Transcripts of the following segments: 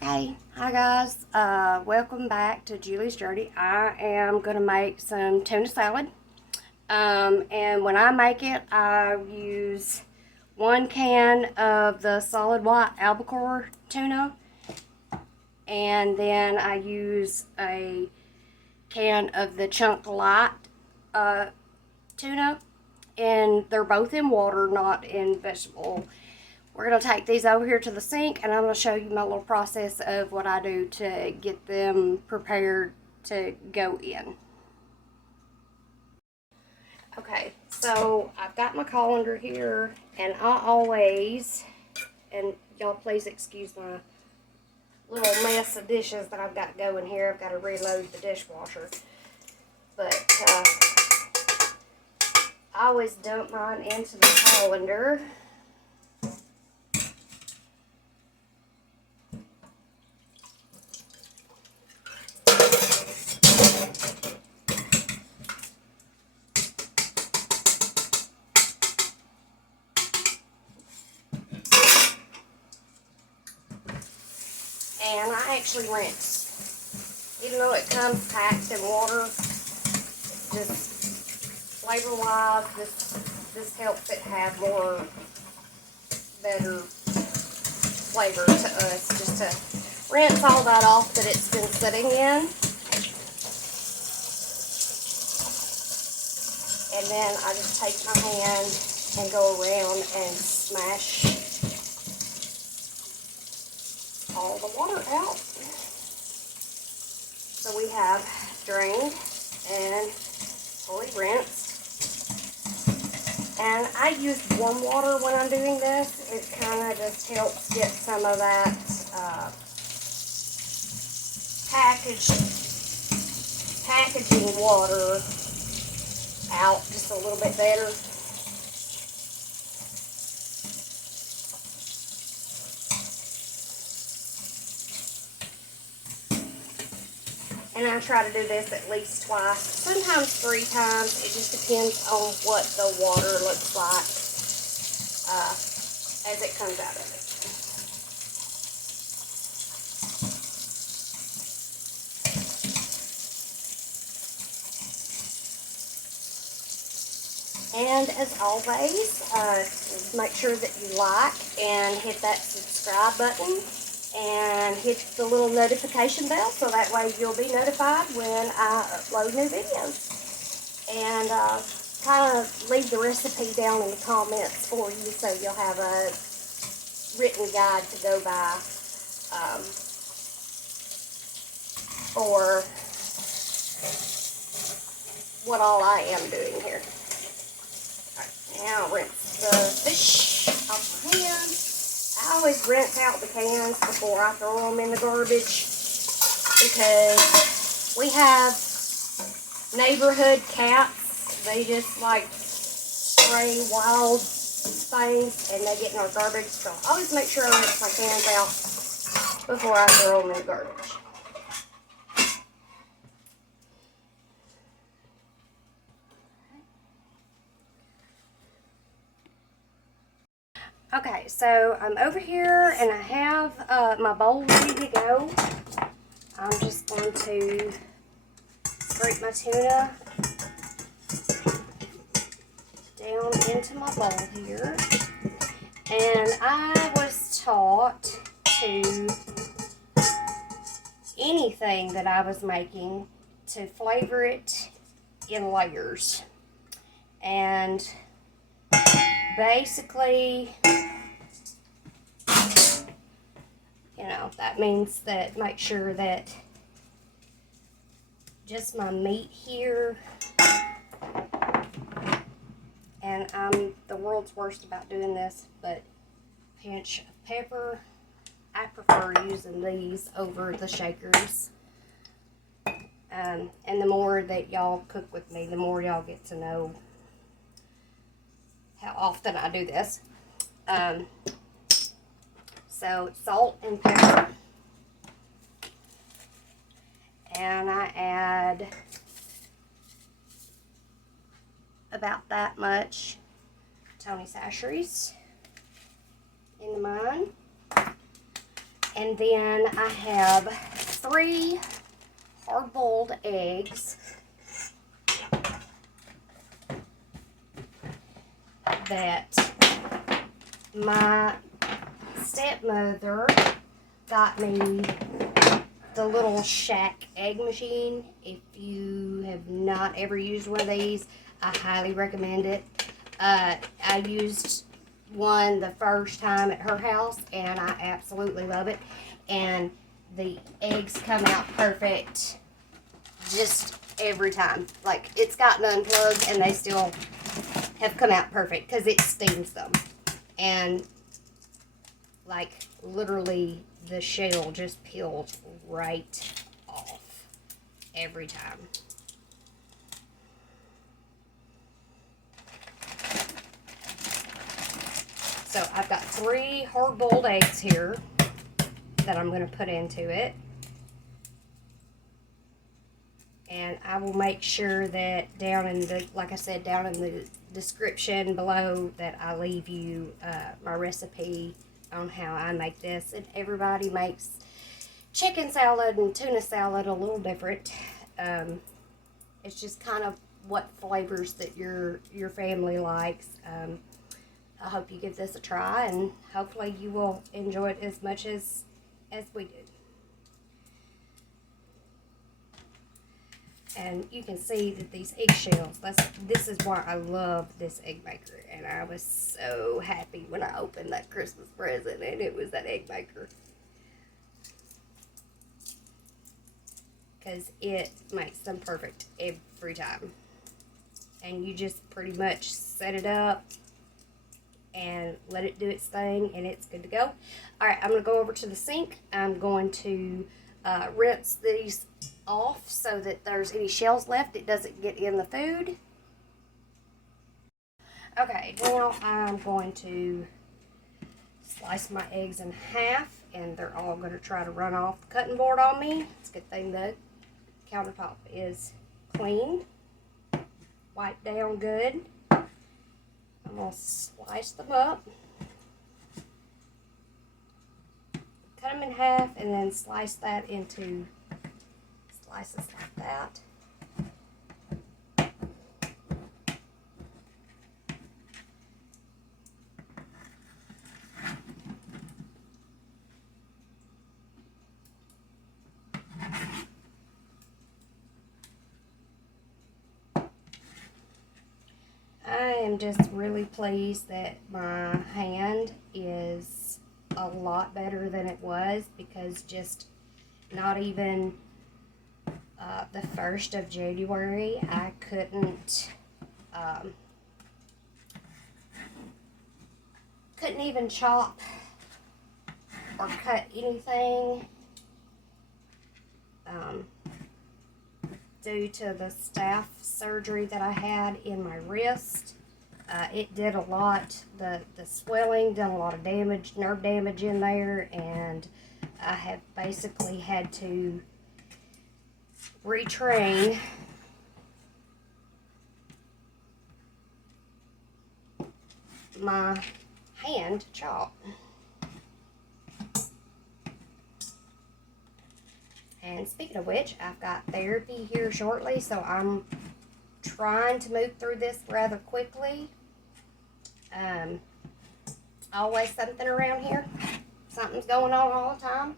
Hey, hi guys. Welcome back to Julie's Journey. I am gonna make some tuna salad. And when I make it, I use 1 can of the solid white albacore tuna, and then I use a can of the chunk light uh, tuna, and they're both in water, not in vegetable oil. We're going to take these over here to the sink, and I'm going to show you my little process of what I do to get them prepared to go in. Okay, so I've got my colander here, and I always, and y'all please excuse my little mess of dishes that I've got going here. I've got to reload the dishwasher. But I always dump mine into the colander. And I actually rinse. Even though it comes packed in water, just flavor-wise, this helps it have more better flavor to us. Just to rinse all that off that it's been sitting in. And then I just take my hand and go around and smash all the water out. So we have drained and fully rinsed. And I use warm water when I'm doing this. It kind of just helps get some of that packaging water out just a little bit better. And I try to do this at least twice, sometimes 3 times. It just depends on what the water looks like as it comes out of it. And as always, make sure that you like and hit that subscribe button. And hit the little notification bell so that way you'll be notified when I upload new videos. And kind of leave the recipe down in the comments for you so you'll have a written guide to go by for what all I am doing here. Alright, now rinse the fish off my hands. I always rinse out the cans before I throw them in the garbage because we have neighborhood cats. They just like stray wild things and they get in our garbage. So I always make sure I rinse my cans out before I throw them in the garbage. Okay, so I'm over here and I have my bowl ready to go. I'm just going to scrape my tuna down into my bowl here. And I was taught to, anything that I was making, to flavor it in layers. And basically, that means that make sure that just my meat here, and I'm the world's worst about doing this, but pinch of pepper. I prefer using these over the shakers. And the more that y'all cook with me, the more y'all get to know how often I do this. So salt and pepper. And I add about that much Tony Chachere's into mine. And then I have 3 hard-boiled eggs that my stepmother got me the little Shack egg machine. If you have not ever used one of these, I highly recommend it. I used one the first time at her house and I absolutely love it. And the eggs come out perfect just every time. Like, it's gotten unplugged and they still have come out perfect because it steams them. And like literally the shell just peels right off every time. So I've got 3 hard-boiled eggs here that I'm going to put into it. And I will make sure that down in the, like I said, down in the description below that I leave you my recipe on how I make this. And everybody makes chicken salad and tuna salad a little different. It's just kind of what flavors that your family likes. I hope you give this a try, and hopefully you will enjoy it as much as we did. And you can see that these eggshells, this is why I love this egg maker. And I was so happy when I opened that Christmas present and it was that egg maker. Because it makes them perfect every time. And you just pretty much set it up and let it do its thing and it's good to go. Alright, I'm going to go over to the sink. I'm going to rinse these off so that there's any shells left, it doesn't get in the food. Okay, now I'm going to slice my eggs in half, and they're all going to try to run off the cutting board on me. It's a good thing the countertop is clean, wiped down good. I'm going to slice them up, cut them in half, and then slice that into slices like that. I am just really pleased that my hand is a lot better than it was, because just not even the 1st of January, I couldn't even chop or cut anything due to the staph surgery that I had in my wrist. It did a lot, the swelling done a lot of damage, nerve damage in there, and I have basically had to retrain my hand to chop. And speaking of which, I've got therapy here shortly, so I'm trying to move through this rather quickly. Always something around here. Something's going on all the time.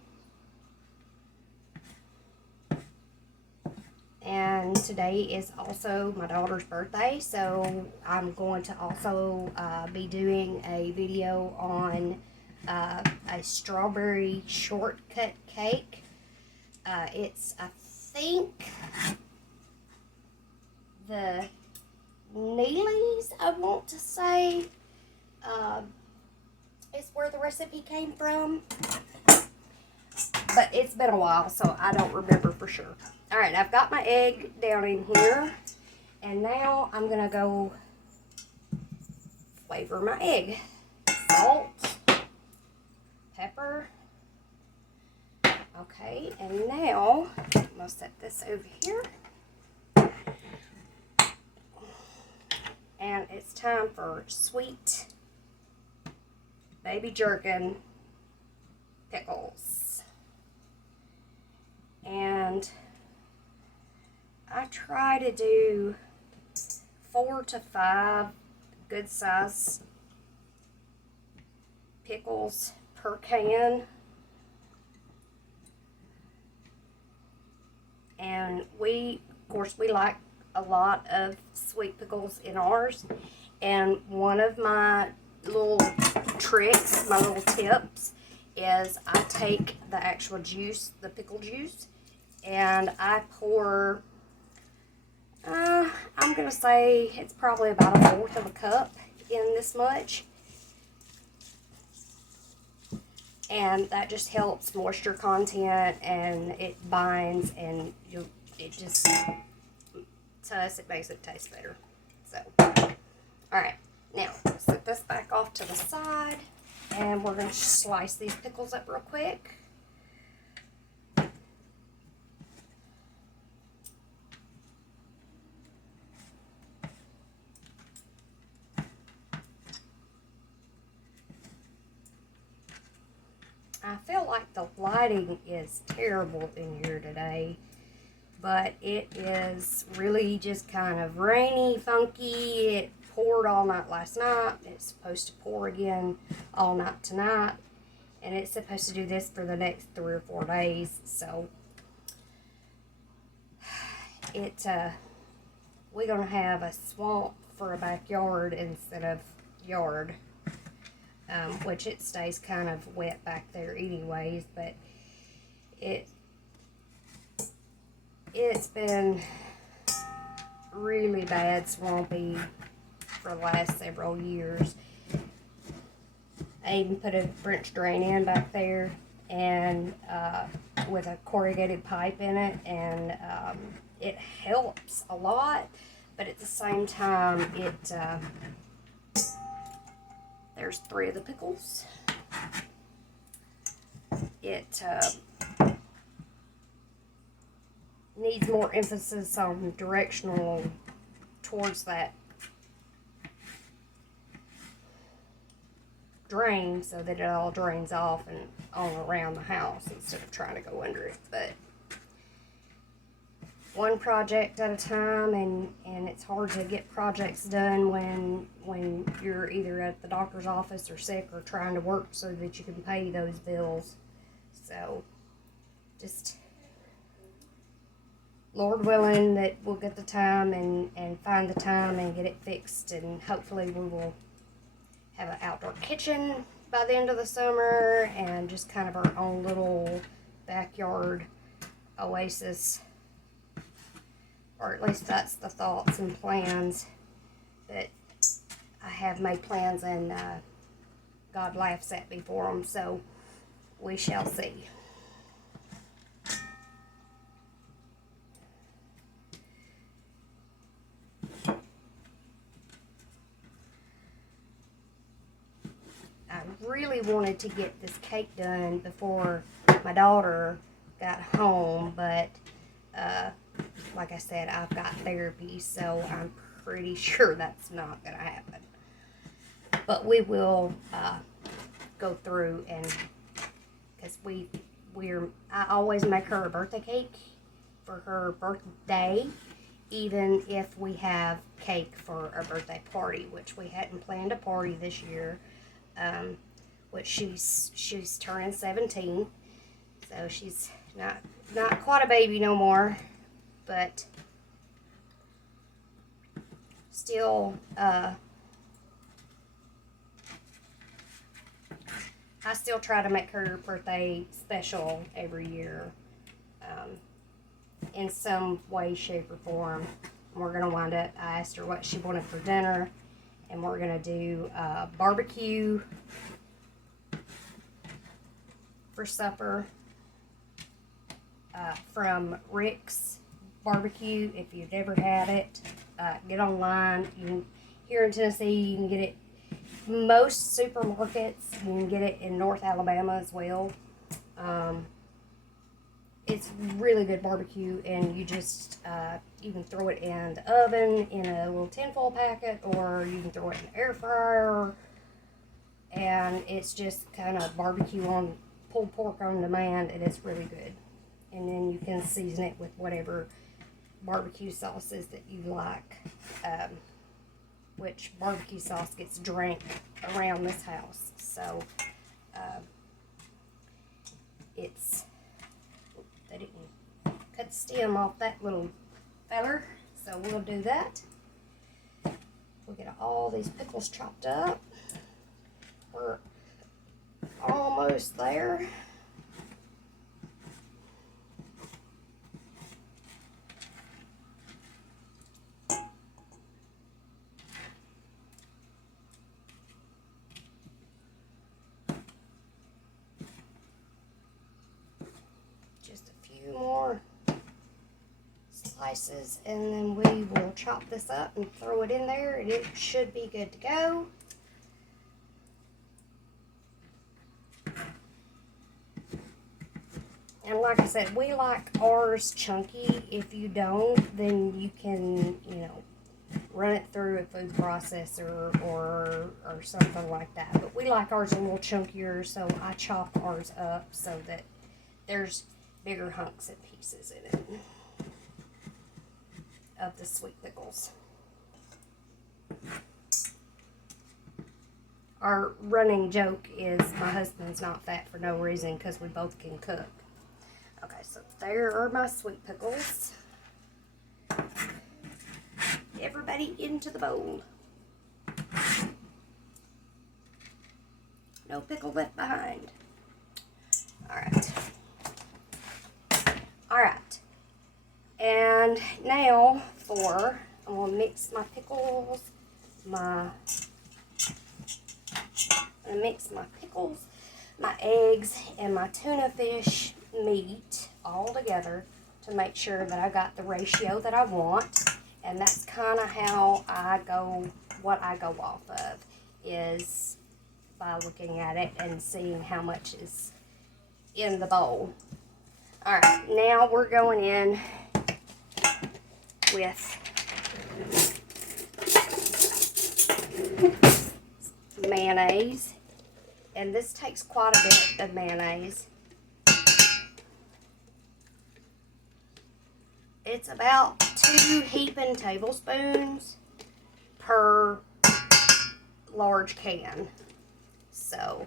And today is also my daughter's birthday, so I'm going to also be doing a video on a strawberry shortcut cake. It's, I think, the Neely's, I want to say, is where the recipe came from. But it's been a while, so I don't remember for sure. Alright, I've got my egg down in here. And now I'm going to go flavor my egg. Salt, pepper. Okay, and now I'm going to set this over here. And it's time for sweet baby jerkin pickles. try to do 4 to 5 good size pickles per can. And of course, we like a lot of sweet pickles in ours. And one of my little tricks, my little tips, is I take the actual juice, the pickle juice, and I pour, I'm going to say it's probably about 1/4 of a cup in this much. And that just helps moisture content, and it binds, and it just, to us, it makes it taste better. So, alright, now set this back off to the side, and we're going to slice these pickles up real quick. I feel like the lighting is terrible in here today, but it is really just kind of rainy, funky. It poured all night last night. It's supposed to pour again all night tonight, and it's supposed to do this for the next 3 or 4 days. So we're gonna have a swamp for a backyard instead of yard. Which it stays kind of wet back there anyways, but it's been really bad swampy for the last several years. I even put a French drain in back there, and with a corrugated pipe in it, and it helps a lot, but at the same time there's 3 of the pickles. It needs more emphasis on directional towards that drain so that it all drains off and on around the house instead of trying to go under it. But one project at a time, and it's hard to get projects done when you're either at the doctor's office or sick or trying to work so that you can pay those bills. So just Lord willing that we'll get the time and find the time and get it fixed, and hopefully we will have an outdoor kitchen by the end of the summer and just kind of our own little backyard oasis. Or at least that's the thoughts and plans. But I have made plans, and God laughs at me for them, so we shall see. I really wanted to get this cake done before my daughter got home, but like I said, I've got therapy, so I'm pretty sure that's not going to happen. But we will go through, and because I always make her a birthday cake for her birthday, even if we have cake for a birthday party, which we hadn't planned a party this year. Which she's turning 17, so she's not quite a baby no more, but still I still try to make her birthday special every year, in some way, shape, or form. We're gonna wind up, I asked her what she wanted for dinner, and we're gonna do barbecue for supper from Rick's Barbecue. If you've never had it, get online. Here in Tennessee, you can get it most supermarkets. You can get it in North Alabama as well. It's really good barbecue, and you just you can throw it in the oven in a little tinfoil packet, or you can throw it in the air fryer, and it's just kind of barbecue on pulled pork on demand, and it's really good. And then you can season it with whatever barbecue sauces that you like, which barbecue sauce gets drank around this house. So it's, they didn't cut the stem off that little feller, so we'll do that. We'll get all these pickles chopped up. We're almost there. Just a few more slices, and then we will chop this up and throw it in there, and it should be good to go. And like I said, we like ours chunky. If you don't, then you can, you know, run it through a food processor or something like that. But we like ours a little chunkier, so I chop ours up so that there's bigger hunks and pieces in it of the sweet pickles. Our running joke is my husband's not fat for no reason because we both can cook. Okay, so there are my sweet pickles. Everybody into the bowl. No pickle left behind. Alright. Alright. And now I'm going to mix my pickles, my eggs, and my tuna fish meat all together to make sure that I got the ratio that I want. And that's kind of how what I go off of is by looking at it and seeing how much is in the bowl. Alright, now we're going in with mayonnaise. And this takes quite a bit of mayonnaise. It's about 2 heaping tablespoons per large can. So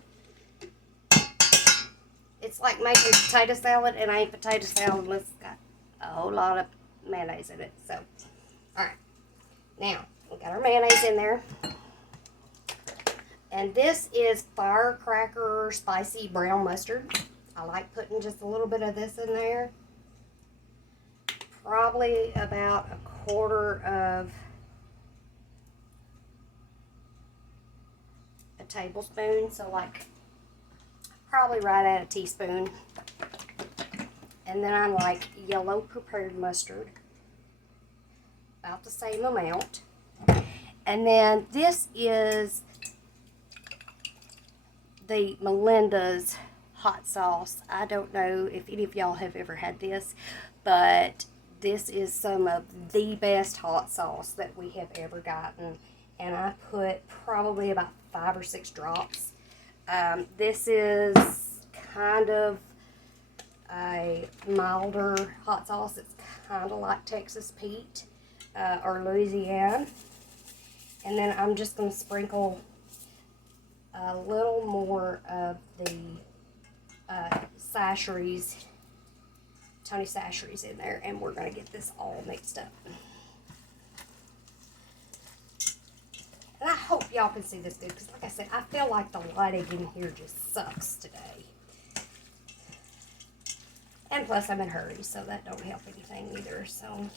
it's like making potato salad, and ain't potato salad unless it's got a whole lot of mayonnaise in it. So, alright. Now, we got our mayonnaise in there. And this is firecracker spicy brown mustard. I like putting just a little bit of this in there. Probably about a quarter of a tablespoon. So like probably right at a teaspoon. And then I like yellow prepared mustard. About the same amount. And then this is the Melinda's hot sauce. I don't know if any of y'all have ever had this, but this is some of the best hot sauce that we have ever gotten. And I put probably about 5 or 6 drops. This is kind of a milder hot sauce. It's kind of like Texas Pete or Louisiana. And then I'm just going to sprinkle a little more of the chacheres, Tony chacheres in there, and we're going to get this all mixed up. And I hope y'all can see this good, because like I said, I feel like the lighting in here just sucks today. And plus I'm in a hurry, so that don't help anything either. So,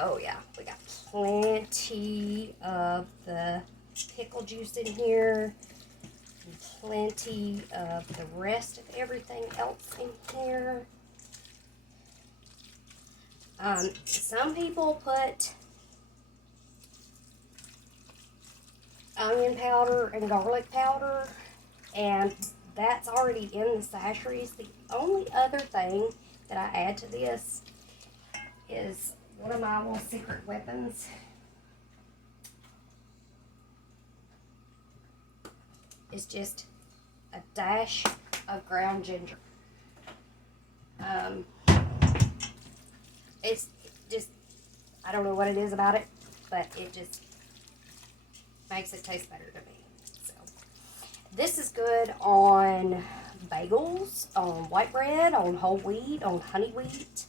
oh yeah, we got plenty of the pickle juice in here. And plenty of the rest of everything else in here. Some people put onion powder and garlic powder, and that's already in the chacheres. The only other thing that I add to this is one of my little secret weapons. It's just a dash of ground ginger. It's just, I don't know what it is about it, but it just makes it taste better to me. So this is good on bagels, on white bread, on whole wheat, on honey wheat.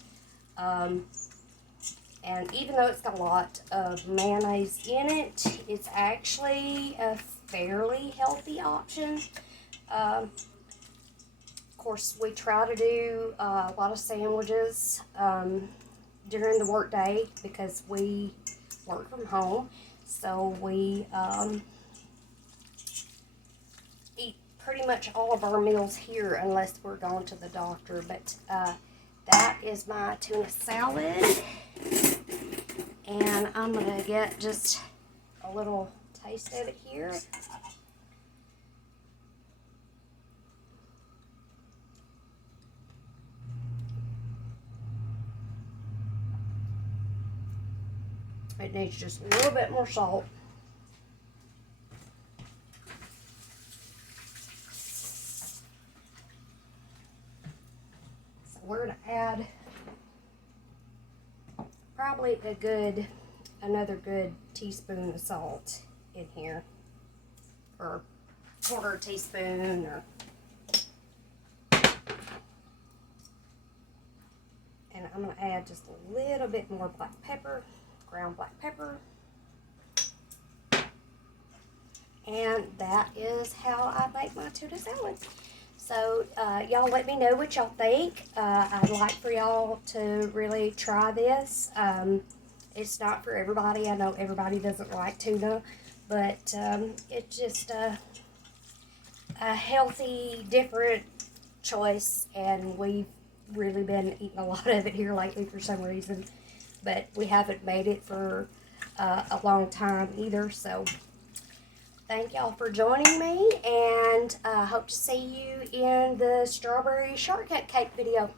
And even though it's got a lot of mayonnaise in it, it's actually a fairly healthy option. Of course, we try to do a lot of sandwiches during the work day because we work from home. So we eat pretty much all of our meals here unless we're going to the doctor. But that is my tuna salad. And I'm going to get just a little taste of it here. It needs just a little bit more salt. So we're going to add probably another good teaspoon of salt in here, or quarter teaspoon, or, and I'm going to add just a little bit more black pepper, ground black pepper, and that is how I make my tuna salad. So y'all let me know what y'all think. I'd like for y'all to really try this. It's not for everybody. I know everybody doesn't like tuna, but it's just a healthy, different choice, and we've really been eating a lot of it here lately for some reason, but we haven't made it for a long time either. So thank y'all for joining me, and I hope to see you in the strawberry shortcut cake video.